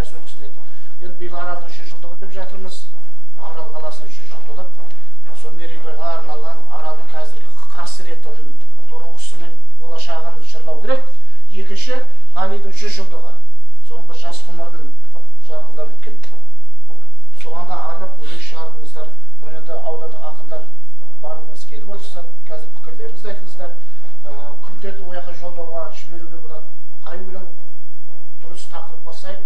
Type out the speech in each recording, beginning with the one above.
феериясы өткізіледі. Енді биыл Аралдың 100 жылдығы деп жатырмыз. Арал қаласының 100 жыл толады. Сол мерейтойға арналған Аралдың қазіргі қасіретін, бұрынғысы мен болашағын жырлау керек. Екінші, Ғалидың 100 жылдығы. Соның бір жас ғұмырын жарқылдап өткен. Соған да арнап өлең шығардыңыздар. Енді аудандық ақындар барлығыңыз келіп отырсыздар. Қазір пікірлеріңізді айтыңыздар. Күндерді ояққа жолдауға жіберуге болады. Қай өлең дұрыс тақырыпқа сай.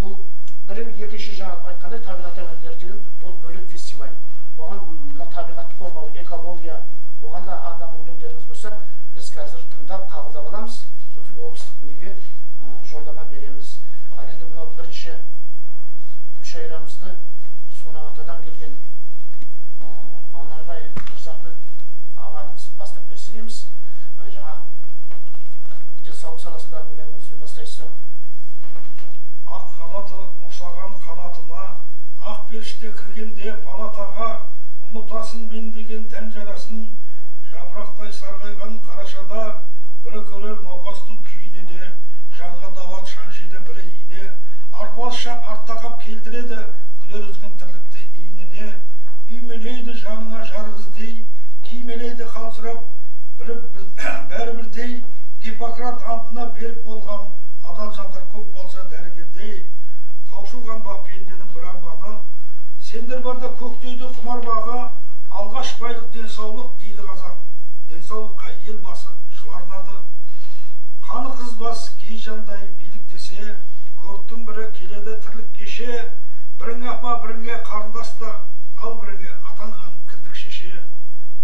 Бұл біреу екінші жаңа айтқандай табиғат әуендері деген ол бөлек фестиваль. Оған мына табиғатты қорғау, экология, оған да арнаған өлеңдеріңіз болса, біз қазір тыңдап қабылдап аламыз. Сосын облыстық неге жолдама береміз. Ал енді мынау бірінші мүшайрамызды Сонағатадан келген Анарбай Мырзахмет ағамыз бастап берсе дейміз. Жаңа денсаулық саласындағы өлеңімізбен бастайсыз. Ақ қанаты ұқсаған қанатына, ақ періште кіргенде палатаға, ұмытасын мен деген тән жарасын, жапырақтай сарғайған қарашада, бірі көрер науқастың күйіне де, жанға дават шаншиды бірі ине, арпалыс шақ артта қап келтіреді, күдер үзген тірлікті иініне, үймелейді жаныңа жарғыздей, кимелейді қалсырап, бәрі бірдей, Гиппократ антына берік болған, адал жандар көп болса дәрігердей, таусылған ба пенденің бір арманы, сендер барда көктейді құмар бағы, алғаш байлық денсаулық дейді қазақ, денсаулыққа ел басы жыларнады. Қаны қызбас кей жандай билік десе, көптің бірі келеді тірлік кеше, біріңе апа біріңе қарындаста, ал біріңе атанған кіндік шеше.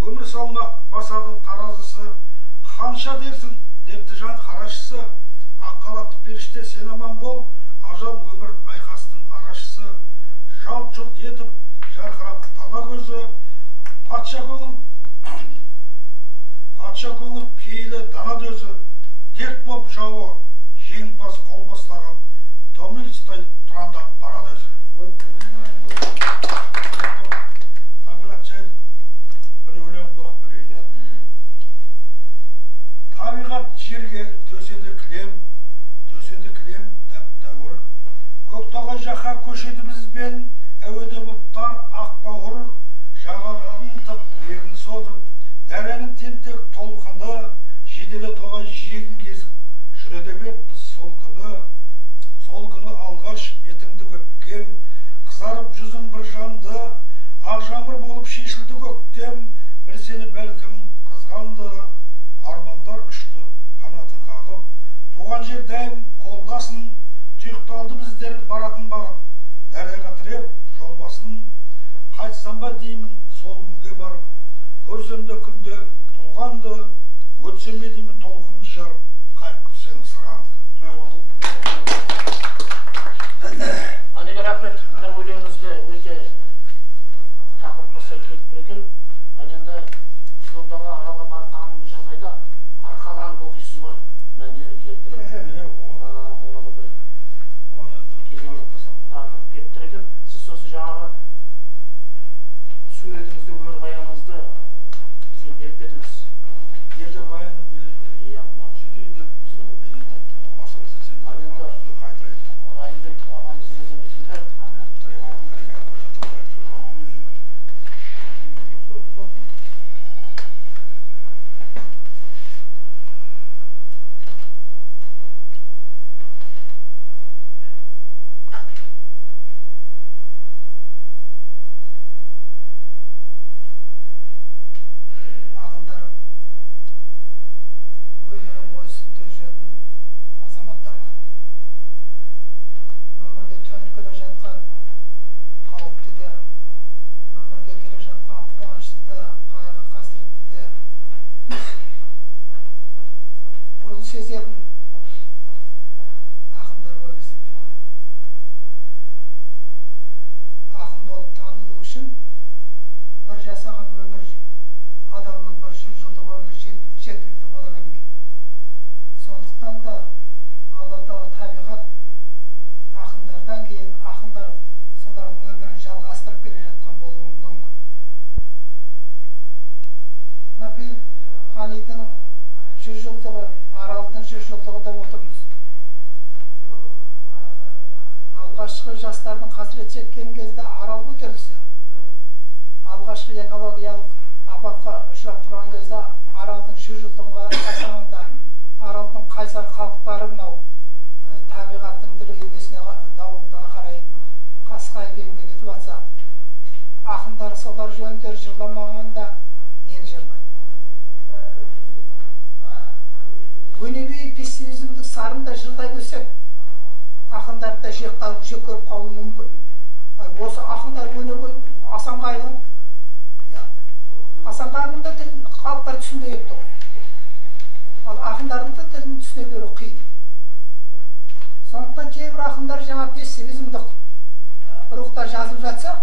Өмір салмақ басады таразысы, ханша дерсің депті жан қарашысы, ақ қалапты періште сен аман бол, ажал өмір айқастың арашысы. Жалт жұлт етіп жарқырап дала көзі, патша көңіл пейілі дана дөзі, дерт боп жауы жеңімпаз қол бастаған, Томилстай тұранда барады өзі. Табиғат жайлы бір өлеңді оқып берейін. Табиғат жерге төседі кілем дәп-дәуір, көктауға жаққа көшеді бізбен, әуеде бұлттар ақ бауыр, жағаға тып егін созып, дәренің тентек толқыны, жеделі тоғай жиегін кезіп, жүреді беппіз сол күні алғаш бетіңді өпкем, қызарып жүзің бір жанды, ақ жамыр болып шешілді көктем, бір сені бәлкім қызғанды, армандар ұшты қанатын қағып, туған жер дәйім қолдасын, тұйықталды біздер баратын бағып, дәріға тіреп жолбасын, қайтсам ба деймін сол күнге барып, көрсемді күнде тұлғанды, өтсем бе деймін толқынды жарып, қайқып сені сырғанды. Анеге рахмет, мына өлеңіңізді өте тақырыпқа сай келіп тұр екен. Ал енді жолдағы Аралға барып қалған жағдайда арқаланып оқисыз ғой, мәнерін келтіріп, оны бір керемет тақырып келіп тұр екен. Сіз сосын жаңағы суретіңізді, өмір баяныңызды бізге беріп бердіңіз. Ертең баяны беріп Райымбек ағамыздың өлеңін тыңдап. Ақындар өмірі бойы сүттер жүретін азаматтар ғой. Өмірге төніп келе жатқан қауіпті де, өмірге келе жатқан қуанышты да, қайғы қасіретті де бұрын сезетін ақындар болып есептеймін. Ақын болып танылу үшін бір жасаған өмір адамның бір 100 жылдық өмірі жеткілікті бола бермейді. Сондықтан да Алла Тағала табиғат ақындардан кейін ақындар солардың өмірін жалғастырып келе жатқан болуы мүмкін. Мына биыл Ғалидың 100 жылдығы, Аралдың 100 жылдығы деп отырмыз. алғашқы жастардың қасірет шеккен кезде арал көтерілсе, алғашқы экологиялық апатқа ұшырап тұрған кезде аралдың 100 жылдығына қарсаңында аралдың қайсар халықтары мынау табиғаттың дүлеймесіне дауылдыға қарай қасқайып еңбек етіп жатса, ақындар солар жөнінде жырламағанда нені жырлайды? Өнеби пессимизмдік сарында жырдай білсек, ақындарды да жек көріп қалуы мүмкін. Осы ақындар өнеби Асанқайдың, Асанқайдың да тілін халықтар түсінбей кетті ғой. Ал ақындардың да тілін түсіне беру қиын. Сондықтан кейбір ақындар жаңа пессимизмдік рухта жазып жатса,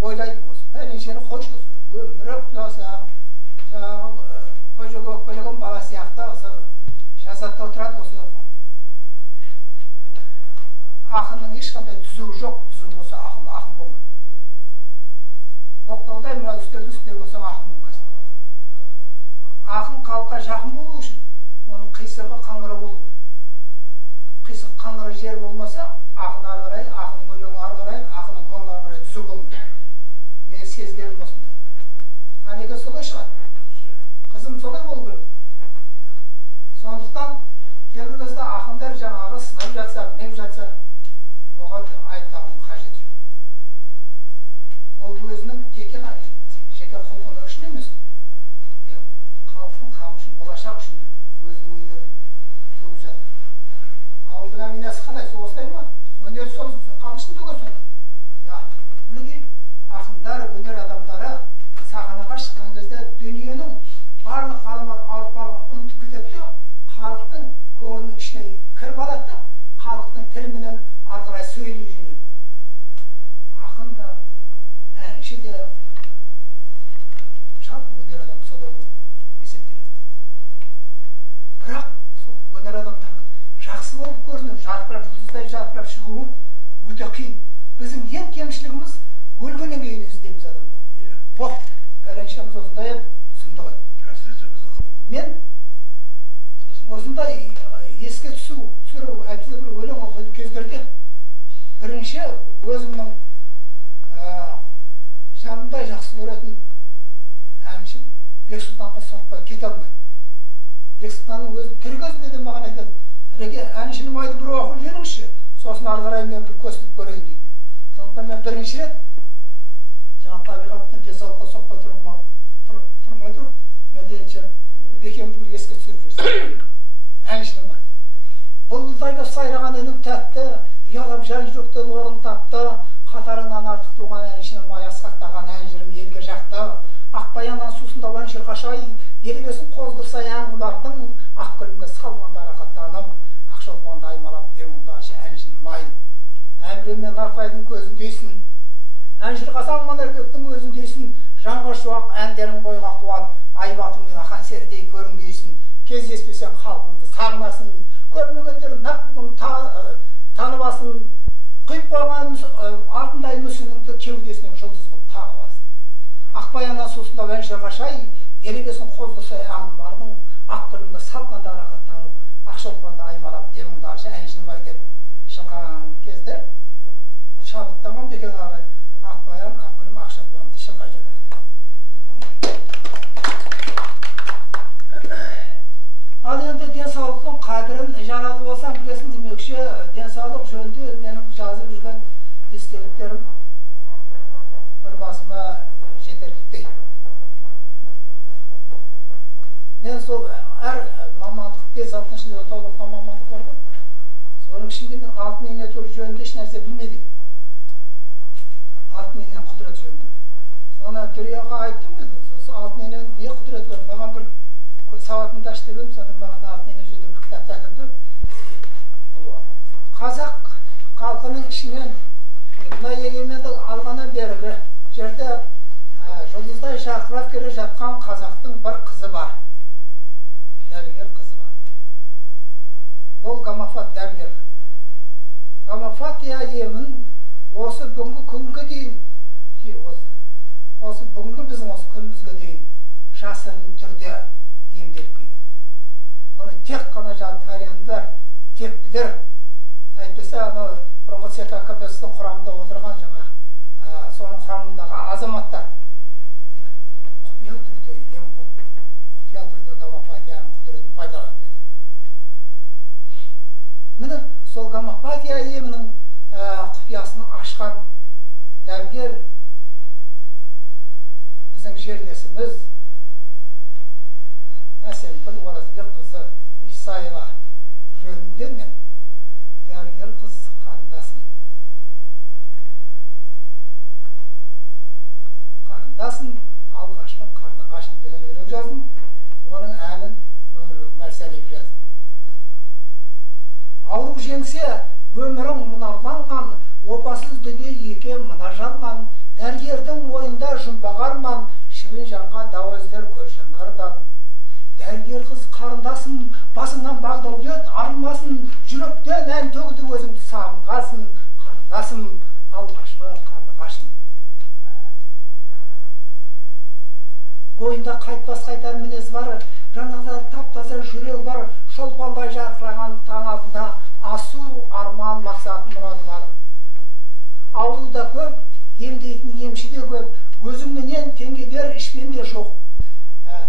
ойлайды осы. Пәленшені қойшы осы. Өмірі жаңағы көжеге өкпелеген бала сияқты жазатта отырады осы. Ақынның ешқандай түзуі жоқ, түзу болса ақын болмайды. Оқтаудай мына үстелдің үстінде болса ақын болмайды. Ақын халыққа жақын болу үшін, оның қисығы қаңыры болу керек. Қисық қаңыры жер болмаса, ақын ары қарай, ақын өлеңі ары қарай, ақынның көңілі ары қарай түзу болмайды. Мен сезгенім осындай. Әнеке солай шығады. Қызым солай болу керек. Сондықтан кейбір кезде ақындар жаңағы сынап жатса, мінеп жатса, оған айтпағының қажеті жоқ. Ол өзінің жеке құлқыны үшін емес, халықтың қамы үшін, болашақ үшін өзінің өнерін төгіп жатыр. Ауылдың әминасы қалай, осылай ма? Өнер сол қамышын төгесін. Мінекей ақындар, өнер адамдары сахнаға шыққан кезде дүниенің барлық ғаламат ауыртпалығын ұмытып кетеді де, халықтың көңілінің ішіне кіріп алады да, халықтың тіліменен ары қарай сөйлей жөнеледі. Ақын да, әнші де, жалпы өнер адам солай болып есептеледі. Бірақ сол өнер адамдардың жақсы болып көрініп, жарқырап, жұлдыздай жарқырап шығуы өте қиын. Біздің ең кемшілігіміз өлгеннен кейін іздейміз адамды. Пәленшеміз осындай еді, сұмдық еді. Мен осындай еске түсіру, әйтпесе бір өлең оқитын кездерде бірінші өзімнің жанымдай жақсы көретін әншім Бексұлтанға соқпай кете алмайды. Бексұлтанның өзі тірі кезінде де маған айтады, әреке әншінің айды бір оқып жөніңізші, сосын ары қарай мен бір көстіп көрейін дейді. Сондықтан мен бірінші рет жаңа табиғаттың денсаулыққа соқпай тұрмай тұрып, мәдениетші Бекемді бір еске түсіріп жүрсін. Әншінің бар. Бұлдай боп сайраған үнің тәтті, ұялап жан жүректен орын тапты, қатарыңнан артық туған әншінің май асқақтаған әнжірің елге жақты, Ақбаяннан сусындау әншір қашай, делебесін қоздырса әңгімардың, ақ күлімге салғанда рақаттанып, ақшолпанды аймалап деміңді алшы әншінің майын. Әміре мен Нарпайдың көзіндейсін, әншір Қазақ Манарбектің өзіндейсін, жанға шуақ әндерің бойға қуат, айбатыңмен ақан сердей көрінгейсін, кездеспесең халқыңды сағынасын, көрмегендер нақ бүгін таныбасын, құйып қойған алтындай мүсініңді кеудесінен жұлдыз қылып тағып алсын. Ақбаяннан сусындау әншір қашай, делебесін қоздырса әңгімардың, ақ күлімді салқанда рақаттанып, ақшолпанды аймалап деміңді алшы әншінің ай деп шырқаған кезде шабыттанған Бекең ағай Ақбаян, Ақгүлім, Ақшолпанды шырқай жөнеледі. Ал енді денсаулықтың қадірін жаралы болсаң білесің демекші, денсаулық жөнінде менің жазып жүрген естеліктерім бір басыма жетерліктей. Мен сол әр мамандық, денсаулықтың ішінде толыққан мамандық бар ғой. Соның ішінде мен алтын ине жөнінде еш нәрсе білмедім. Алтын иненің құдіреті жөнінде. Соны Дүрияға айттым мен, алтын иненің не құдіреті бар? Маған бір сауатымды ашты деп едім, содан маған алтын ине жөнінде бір кітапты әкелді. Қазақ халқының ішінен мына егеменді алғаннан бергі жерде жұлдыздай жарқырап келе жатқан қазақтың бір қызы бар. Дәрігер қызы бар. Ол гомофат дәрігер. Гомофатия емін осы бүгінгі күнге дейін, осы бүгінгі біздің осы күнімізге дейін жасырын түрде емделіп келген. Оны тек қана дворяндар, тектілер, әйтпесе бұрынғы ЦК-КПСС-тің құрамында отырған жаңа соның құрамындағы азаматтар құпия түрде ем қылып, құпия түрде гомеопатияның құдіретін пайдаланды. Міне сол гомеопатия емінің құпиясын ашқан дәрігер біздің жерлесіміз Әсемгүл Оразбекқызы Исаева жөнінде мен дәрігер қыз қарындасым. Алғашқы Қарлығашым деген өлең жаздым. Оның әнін Өмірбек Мәрсәлиев жазды. Ауру жеңсе, өмірің мұнарланған, опасыз дүние еке мына жалған, дәрігердің ойында жұмбақ арман, шірін жанға дау іздер көз жанардан. Дәрігер қыз қарындасым, басыңнан бағдәулет арылмасын, жүректен ән төгді өзіңді сағынғасын, қарындасым, алғашқы Қарлығашым. Бойында қайтпас қайтар мінез бар, жанада тап-таза жүрек бар, шолпандай жарқыраған таң алдында асу, арман, мақсат, мұраты бар. Ауру да көп, емдейтін емші де көп, өзіңменен теңгедер ішпенде жоқ.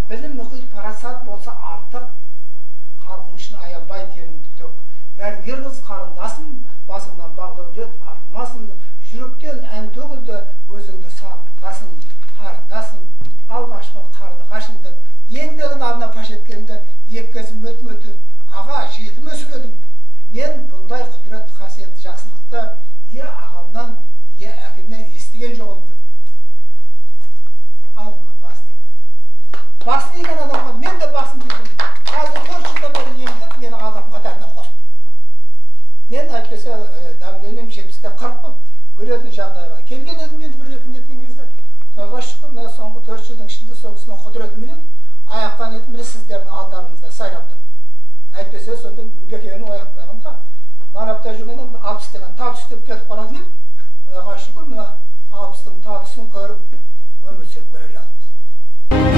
Білім мұхит парасат болса артық, халқың үшін аянбай теріңді төк. Дәрігер қыз қарындасым, басыңнан бағдәулет арылмасын, жүректен ән төгілді, өзіңді сағынғасын, қарындасым, алғашқы Қарлығашым деп, еңбегін арна паш еткенді екі кезім өтіп, аға жетім өсіп едім. Мен бұндай құдірет қасиетті жақсылықты ағамнан, әкемнен естіген жоғым деп. Алдыма бас дейді. Бас деген адамға мен де басым деймін. Қазір 4 жылда бері емдеп, мені адам қатарына қосты. Мен әйтпесе давлением 70-те 40 болып, өлетін жағдайға келген едім, мен бір-екі неткен кезде. Құдайға шүкір, мен соңғы 4 жылдың ішінде сол кісінің құдіретіменен аяқтан етіп, міне сіздердің алдарыңызда сайраптым. Әйтпесе сонда бекенің аяқ қойғанда, марапта жүргенде 60 деген табыс деп кетіп қалатын ем. Құдайға шүкір, мына 60-тың табысын көріп өмір сүріп көре жатырмыз.